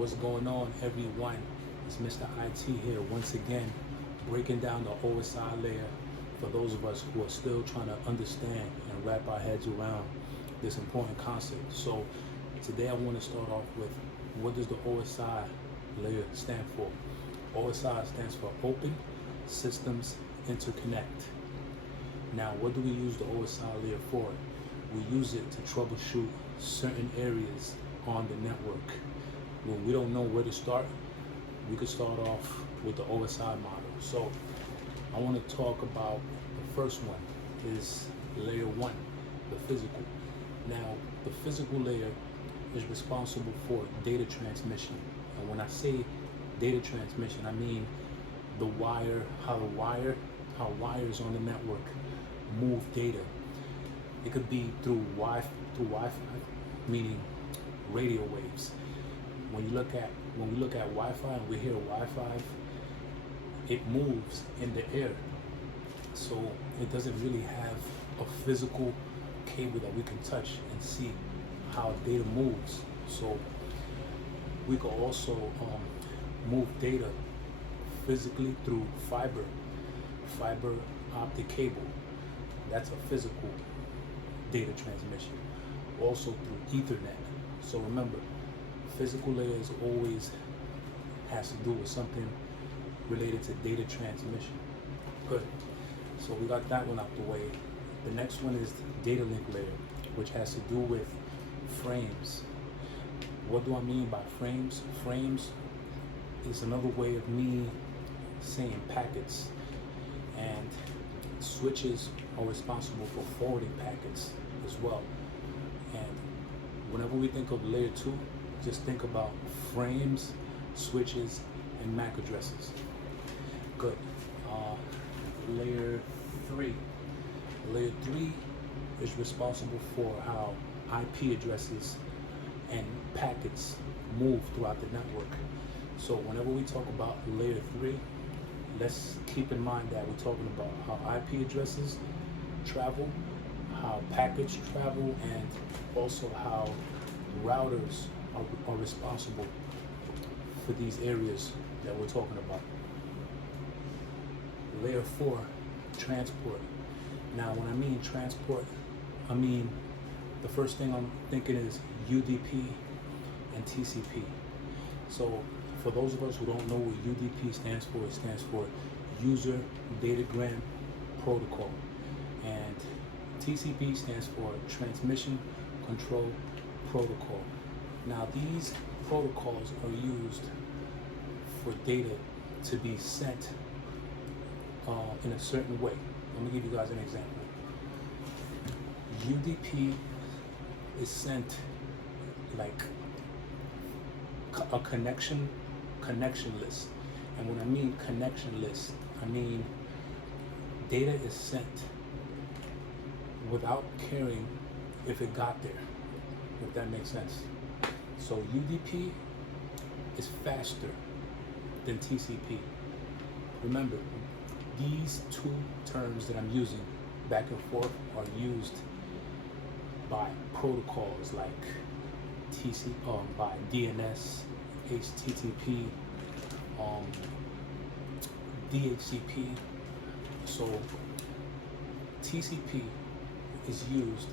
What's going on, everyone? It's Mr. IT here once again, breaking down the OSI layer for those of us who are still trying to understand and wrap our heads around this important concept. So today I want to start off with, what does the OSI layer stand for? OSI stands for Open Systems Interconnect. Now, what do we use the OSI layer for? We use it to troubleshoot certain areas on the network. When we don't know where to start, we could start off with the OSI model. So I want to talk about the first one, is layer one, the physical. Now, the physical layer is responsible for data transmission. And when I say data transmission, I mean the wire, how wires on the network move data. It could be through Wi-Fi, meaning radio waves. When we look at Wi-Fi and we hear Wi-Fi, it moves in the air. So it doesn't really have a physical cable that we can touch and see how data moves. So we could also move data physically through fiber optic cable. That's a physical data transmission. Also through Ethernet. So remember, physical layers always has to do with something related to data transmission. Good. So we got that one out the way. The next one is the data link layer, which has to do with frames. What do I mean by frames? Frames is another way of me saying packets, and switches are responsible for forwarding packets as well. And whenever we think of layer 2, just think about frames, switches, and MAC addresses. Good. Layer 3. Layer 3 is responsible for how IP addresses and packets move throughout the network. So whenever we talk about layer 3, let's keep in mind that we're talking about how IP addresses travel, how packets travel, and also how routers are responsible for these areas that we're talking about. Layer 4, transport. Now, when I mean transport, I mean the first thing I'm thinking is UDP and TCP. So for those of us who don't know what UDP stands for, it stands for User Datagram Protocol. And TCP stands for Transmission Control Protocol. Now, these protocols are used for data to be sent in a certain way. Let me give you guys an example. UDP is sent like a connection list. And when I mean connection list, I mean data is sent without caring if it got there, if that makes sense. So UDP is faster than TCP. Remember, these two terms that I'm using back and forth are used by protocols like by DNS, HTTP, DHCP. So TCP is used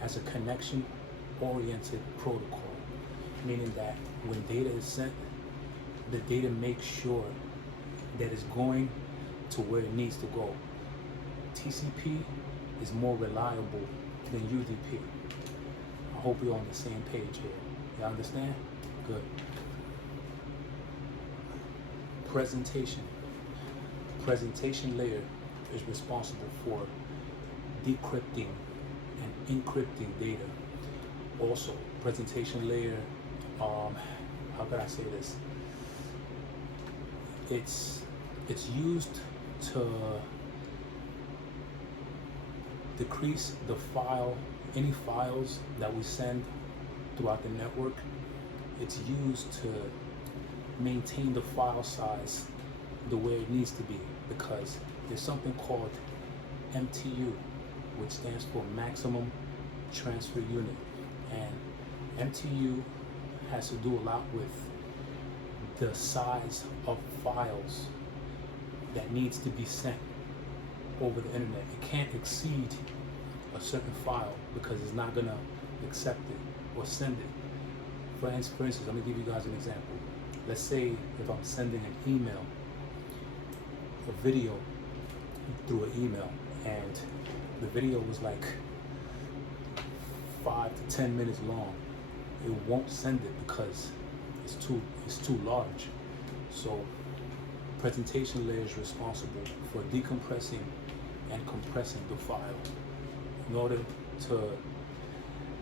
as a connection-oriented protocol, meaning that when data is sent, the data makes sure that it's going to where it needs to go. TCP is more reliable than UDP. I hope we're on the same page here. You understand? Good. Presentation. Presentation layer is responsible for decrypting and encrypting data. Also, presentation layer, how could I say this? It's used to decrease any files that we send throughout the network. It's used to maintain the file size the way it needs to be, because there's something called MTU, which stands for maximum transfer unit, and MTU has to do a lot with the size of files that needs to be sent over the internet. It can't exceed a certain file because it's not gonna accept it or send it. For instance, let me give you guys an example. Let's say if I'm sending an email, a video through an email, and the video was like 5 to 10 minutes long, it won't send it because it's too large. So presentation layer is responsible for decompressing and compressing the file in order to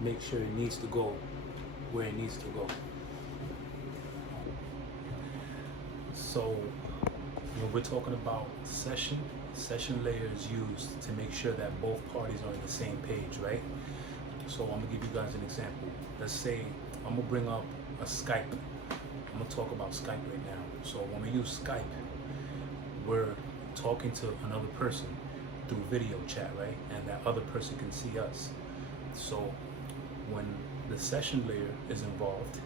make sure it needs to go where it needs to go. So when we're talking about session layer is used to make sure that both parties are on the same page, right? So I'm gonna give you guys an example. Let's say I'm gonna bring up a Skype. I'm gonna talk about Skype right now. So when we use Skype, we're talking to another person through video chat, right? And that other person can see us. So when the session layer is involved,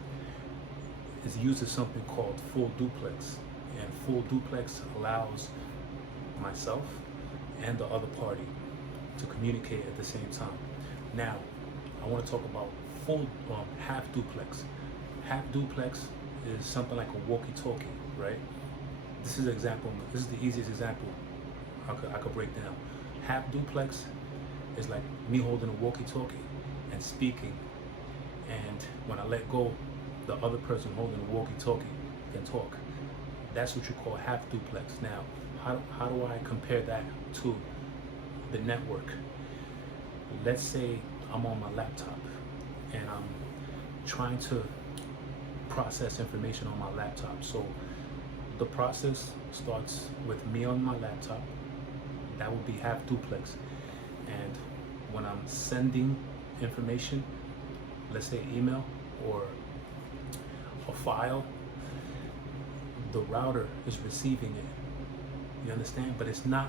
it uses something called full duplex. And full duplex allows myself and the other party to communicate at the same time. Now, I want to talk about full half duplex. Half duplex is something like a walkie-talkie, right? This is an example. This is the easiest example I could break down. Half duplex is like me holding a walkie-talkie and speaking, and when I let go, the other person holding the walkie-talkie can talk. That's what you call half duplex. Now, how do I compare that to the network? Let's say I'm on my laptop and I'm trying to process information on my laptop. So the process starts with me on my laptop. That would be half duplex. And when I'm sending information, let's say email or a file, the router is receiving it. You understand? But it's not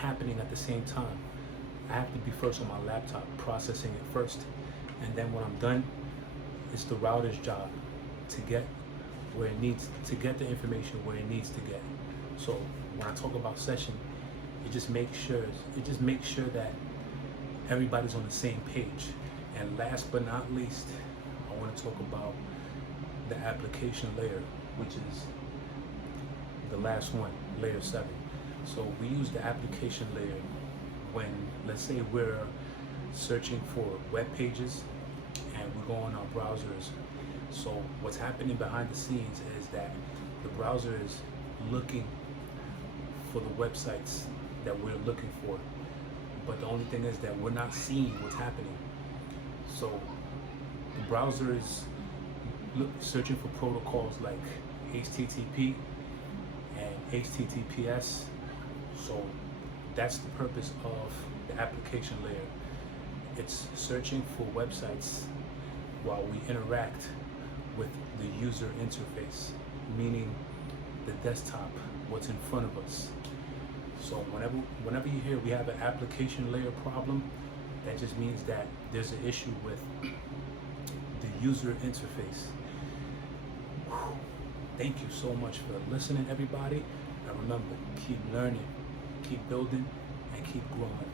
happening at the same time. I have to be first on my laptop processing it first, and then when I'm done, it's the router's job to get where it needs to get the information where it needs to get. So when I talk about session, it just makes sure that everybody's on the same page. And last but not least, I want to talk about the application layer, which is the last one, layer 7. So we use the application layer when, let's say, we're searching for web pages and we go on our browsers. So what's happening behind the scenes is that the browser is looking for the websites that we're looking for, but the only thing is that we're not seeing what's happening. So the browser is searching for protocols like HTTP and HTTPS. So that's the purpose of the application layer. It's searching for websites while we interact with the user interface, meaning the desktop, what's in front of us. So whenever you hear we have an application layer problem, that just means that there's an issue with the user interface. Thank you so much for listening, everybody. And remember, keep learning, keep building, and keep growing.